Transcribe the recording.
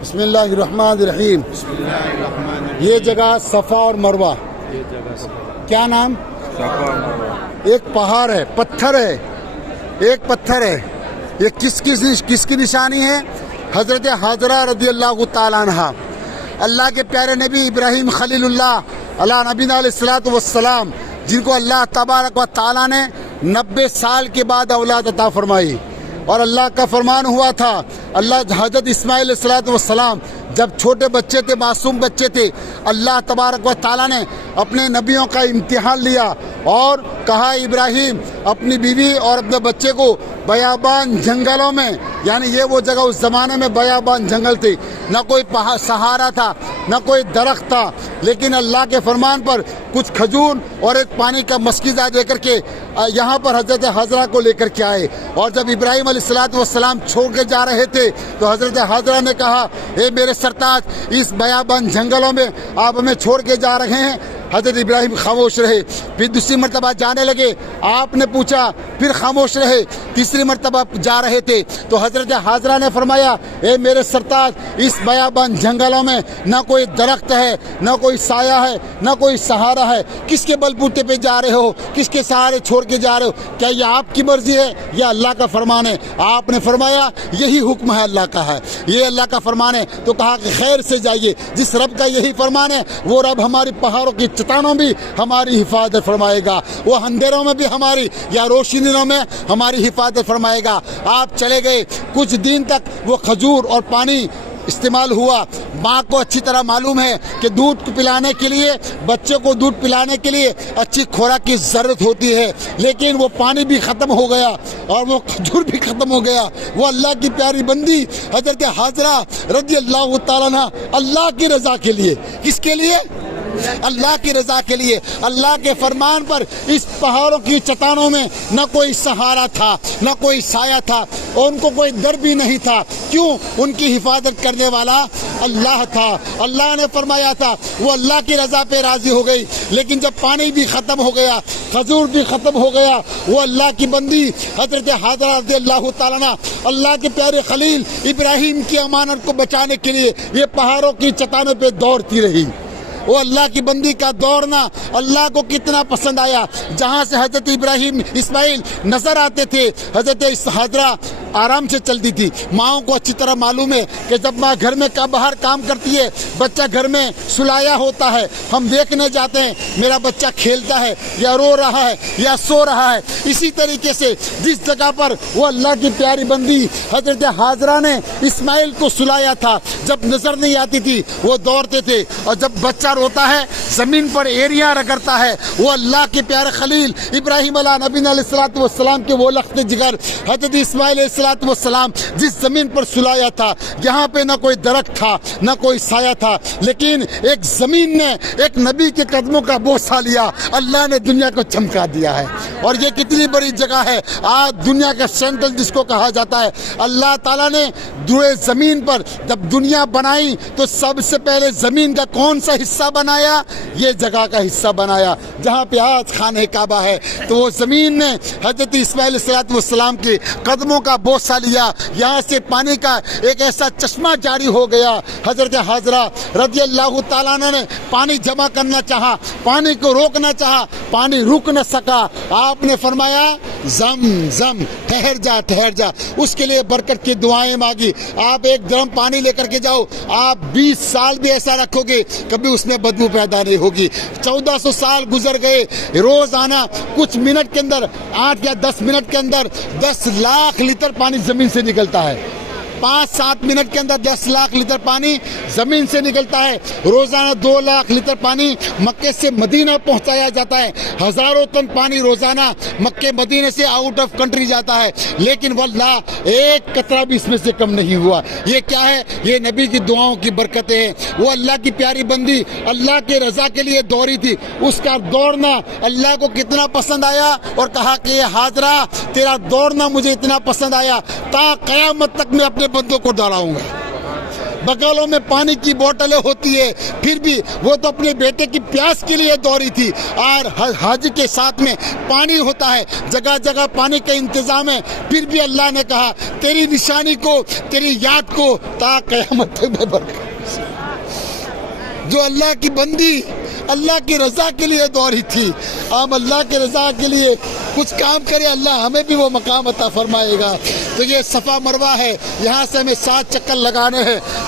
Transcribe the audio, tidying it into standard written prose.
बिस्मिल्लाहिर्रहमानिर्रहीम। ये जगह सफ़ा और मरवा, क्या नाम? एक पहाड़ है, पत्थर है, एक पत्थर है। ये किसकी निशानी है? हज़रत हाजरा रज़ियल्लाहु ताला अन्हा। अल्लाह के प्यारे नबी इब्राहीम खलीलुल्लाह अला नबीना अलैहिस्सलातु वस्सलाम, जिनको अल्लाह तबारक व ताला ने 90 साल के बाद औलाद अता फरमाई। और अल्लाह का फरमान हुआ था, अल्लाह हज़रत इस्माइल अलैहिस्सलातु वस्सलाम जब छोटे बच्चे थे, मासूम बच्चे थे, अल्लाह तबारक व ताला ने अपने नबियों का इम्तिहान लिया और कहा, इब्राहीम अपनी बीवी और अपने बच्चे को बयाबान जंगलों में, यानी ये वो जगह उस ज़माने में बयाबान जंगल थी, न कोई सहारा था, न कोई दरख्त था, लेकिन अल्लाह के फरमान पर कुछ खजूर और एक पानी का मस्किज़ा देकर के यहाँ पर हज़रत हाजरा को लेकर के आए। और जब इब्राहीम अलैहिस्सलातु वस्सलाम छोड़ के जा रहे थे तो हज़रत हाजरा ने कहा, हे मेरे सरताज, इस बयाबान जंगलों में आप हमें छोड़ के जा रहे हैं। हज़रत इब्राहीम खामोश रहे। फिर दूसरी मरतबा जाने लगे, आपने पूछा, फिर खामोश रहे। तीसरी मरतबा जा रहे थे तो हज़रत हाजरा ने फरमाया, ए मेरे सरताज, इस बयाबान जंगलों में न कोई दरख्त है, न कोई साया है, न कोई सहारा है। किसके बलबूते पे जा रहे हो? किसके सहारे छोड़ के जा रहे हो? क्या ये आपकी मर्जी है या अल्लाह का फरमान है? आपने फरमाया, यही हुक्म है, अल्लाह का है, ये अल्लाह का फरमान है। तो कहा कि खैर से जाइए, जिस रब का यही फरमान है वो रब हमारी पहाड़ों की चट्टानों भी हमारी हिफाजत फरमाएगा, वो अंधेरों में भी हमारी या रोशनियों में हमारी हिफाजत फरमाएगा। आप चले गए, कुछ दिन तक वो खजूर और पानी इस्तेमाल हुआ। माँ को अच्छी तरह मालूम है कि दूध पिलाने के लिए, बच्चे को दूध पिलाने के लिए अच्छी खुराक की ज़रूरत होती है, लेकिन वो पानी भी ख़त्म हो गया और वो खजूर भी ख़त्म हो गया। वो अल्लाह की प्यारी बंदी हज़रत हाजरा रज़ियल्लाहु ताला अन्हा अल्लाह की रज़ा के लिए, किसके लिए? अल्लाह की रज़ा के लिए, अल्लाह के फरमान पर इस पहाड़ों की चट्टानों में न कोई सहारा था, न कोई साया था और उनको कोई डर भी नहीं था। क्यों? उनकी हिफाजत करने वाला अल्लाह था। अल्लाह ने फरमाया था, वो अल्लाह की रज़ा पे राज़ी हो गई। लेकिन जब पानी भी ख़त्म हो गया, खजूर भी ख़त्म हो गया, वो अल्लाह की बंदी हज़रत हाजरा रज़ियल्लाहु ताला अन्हा अल्लाह के प्यारे खलील इब्राहीम की अमानत को बचाने के लिए ये पहाड़ों की चट्टानों पे दौड़ती रही। वो अल्लाह की बंदी का दौड़ना अल्लाह को कितना पसंद आया। जहाँ से हज़रत इब्राहीम इस्माइल नज़र आते थे, हज़रत हाजरा आराम से चलती थी। माँओं को अच्छी तरह मालूम है कि जब माँ घर में बाहर काम करती है, बच्चा घर में सुलाया होता है, हम देखने जाते हैं मेरा बच्चा खेलता है या रो रहा है या सो रहा है। इसी तरीके से जिस जगह पर वो अल्लाह की प्यारी बंदी हज़रत हाजरा ने इस्माइल को सुलाया था, जब नज़र नहीं आती थी वो दौड़ते थे, और जब बच्चा रोता है, ज़मीन पर एरिया रगड़ता है, वो अल्लाह के प्यारे खलील इब्राहीम अला नबीना अलैहिस्सलातु वस्सलाम के वो लख्त जिगर हज़रत इस्माइल अलैहिस्सलातु वस्सलाम जिस ज़मीन पर सुलाया था, यहाँ पे न कोई दरख्त था, न कोई साया था, लेकिन एक ज़मीन ने एक नबी के कदमों का बोसा लिया। अल्लाह ने दुनिया को चमका दिया है। और ये कितनी बड़ी जगह है, आज दुनिया का सेंट्रल जिसको कहा जाता है। अल्लाह ताला ने दुए ज़मीन पर जब दुनिया बनाई तो सबसे पहले ज़मीन का कौन सा हिस्सा बनाया? ये जगह का हिस्सा बनाया जहाँ पे आज खाने काबा है। तो वो ज़मीन ने हज़रत इस्माइल अलैहिस्सलातु वस्सलाम के कदमों का बोसा लिया। यहाँ से पानी का एक ऐसा चश्मा जारी हो गया। हज़रत हाजरा रज़ियल्लाहु ताला अन्हा ने पानी जमा करना चाहा, पानी को रोकना चाहा, पानी रुक न सका। आपने फरमाया, जम जम, ठहर जा ठहर जा। उसके लिए बरकत की दुआएं मांगी। आप एक ड्रम पानी लेकर के जाओ, आप 20 साल भी ऐसा रखोगे, कभी उसमें बदबू पैदा नहीं होगी। 1400 साल गुजर गए, रोजाना कुछ मिनट के अंदर, 8 या 10 मिनट के अंदर 10 लाख लीटर पानी जमीन से निकलता है। 5-7 मिनट के अंदर 10 लाख लीटर पानी ज़मीन से निकलता है। रोज़ाना 2 लाख लीटर पानी मक्के से मदीना पहुंचाया जाता है। हज़ारों टन पानी रोज़ाना मक्के मदीने से आउट ऑफ कंट्री जाता है, लेकिन वल्लाह एक कतरा भी इसमें से कम नहीं हुआ। ये क्या है? ये नबी की दुआओं की बरकतें हैं। वो अल्लाह की प्यारी बंदी अल्लाह के रज़ा के लिए दौड़ी थी। उसका दौड़ना अल्लाह को कितना पसंद आया और कहा कि ये हाजरा, तेरा दौड़ना मुझे इतना पसंद आया, ता क़यामत तक मैं अपने बंदों को दौड़ाऊंगा। बगलों में पानी की बोतलें होती है, फिर भी वो तो अपने बेटे की प्यास के लिए दौड़ी थी। और हज के साथ में पानी होता है, जगह जगह पानी का इंतजाम है, फिर भी अल्लाह ने कहा तेरी निशानी को, तेरी याद को ता क़यामत में बरकरार। जो अल्लाह की बंदी अल्लाह की रज़ा के लिए दौड़ी थी, हम अल्लाह की रज़ा के लिए कुछ काम करें, अल्लाह हमें भी वो मकाम अता फरमाएगा। तो ये सफ़ा मरवा है, यहाँ से हमें 7 चक्कर लगाने हैं।